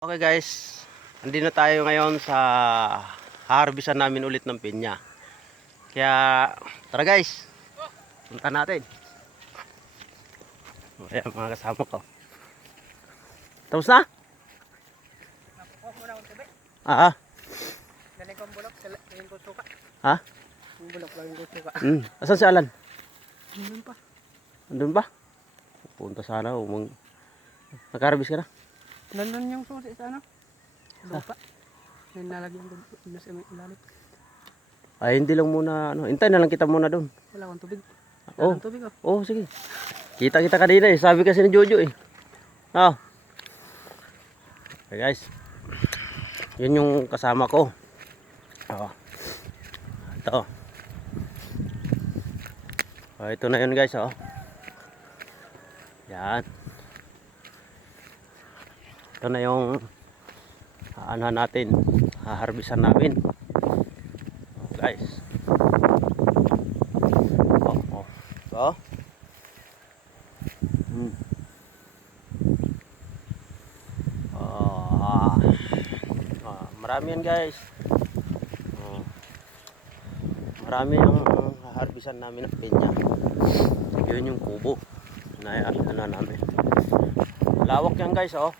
Okay guys, andito na tayo ngayon sa harvestan namin ulit ng pinya. Kaya tara guys, punta natin. Ayan mga kasama ko. Tapos na? Nakuha mo na akong tubig. Ah, Galing kong bulok, galing kong suka. ha? Yung bulok, galing kong suka. Asan si Alan? Ganun pa. Andun ba? Punta sana umang. Nag-harvest ka na? Nandun yung susi sa ano? Lupa. Yung nalagyan ko sa may ilalim. Ay hindi lang muna, hintay na lang kita muna doon. Wala akong tubig. Oh. Wala akong tubig oh. Oh sige. Kita kanina eh, sabi kasi ni Jojo eh. Ah. Okay guys. Yun yung kasama ko. Oh. Ito. Oh, ito na yun guys oh. Yan. Ito na yung aanahan natin, haharbisan namin. Oh, guys. Oh. So. Marami yan guys. Marami ang haharbisan namin ng pinya. Yun yung kubo na ano namin. Lawak yan guys oh.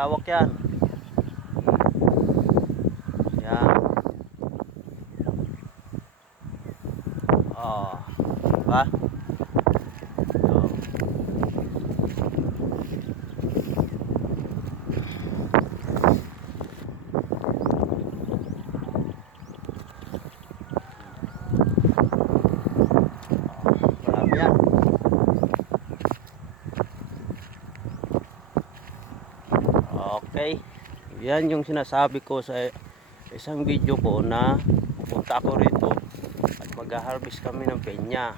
Lawak yan. Yan. Oh. Diba? So. Marami yan. Okay. Yan yung sinasabi ko sa isang video ko na pupunta ako rito at mag-harvest kami ng pinya.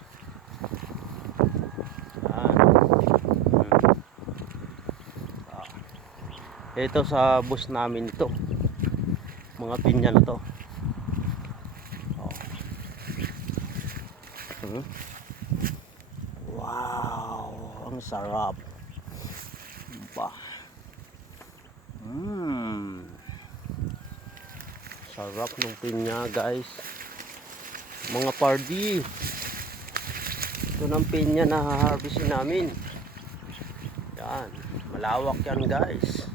Ito sa bus namin ito. Mga pinya na to. Oh. Wow, ang sarap. Bah. Sarap ng pinya guys. Mga pardi. Ito ng pinya na haharvestin namin. Yan. Malawak yan guys.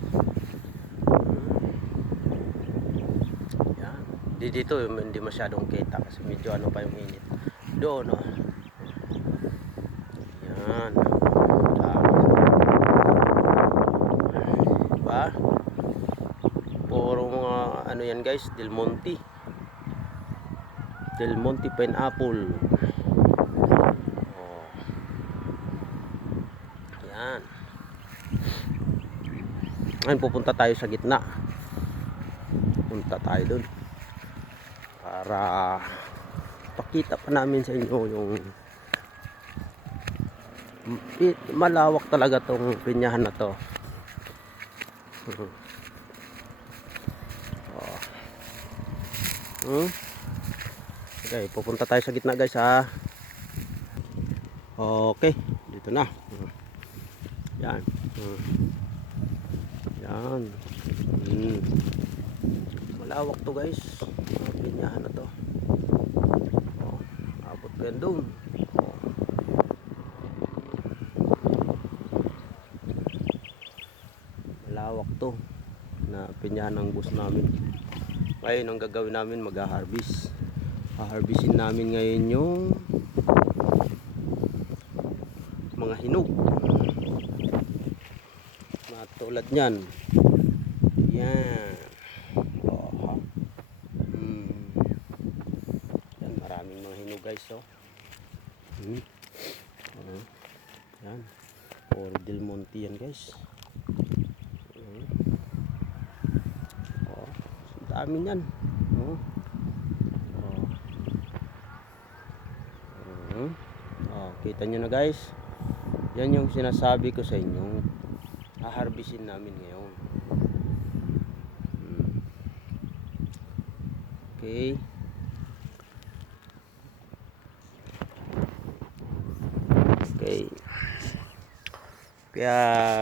Yan. Dito hindi masyadong kita kasi medyo ano pa yung init. Doon oh. Yan. Diba? Puro mga ano yan guys, Del Monte pineapple. Oh. Yan. Ngayon pupunta tayo sa gitna. Punta tayo dun para pakita pa namin sa inyo yung malawak talaga tong pinyahan na to. Okay, pupunta tayo sa gitna guys ha. Okay, dito na. Yan. Yan. Malawak to guys. Pinyahan na to. Oh, abot ko yan doon. Oh. Malawak to na pinyahan ng bus namin. Ngayon ang gagawin namin, mag-harvest. Haharvestin namin ngayon yung mga hinog na tulad nyan. Yan. Oh. Yan, maraming mga hinog guys oh. Yan. Or Del Monte yan guys. Oh, dami yan. Oh, kita nyo na guys. Yan yung sinasabi ko sa inyo. Haharvestin namin ngayon. Okay. Okay. Kaya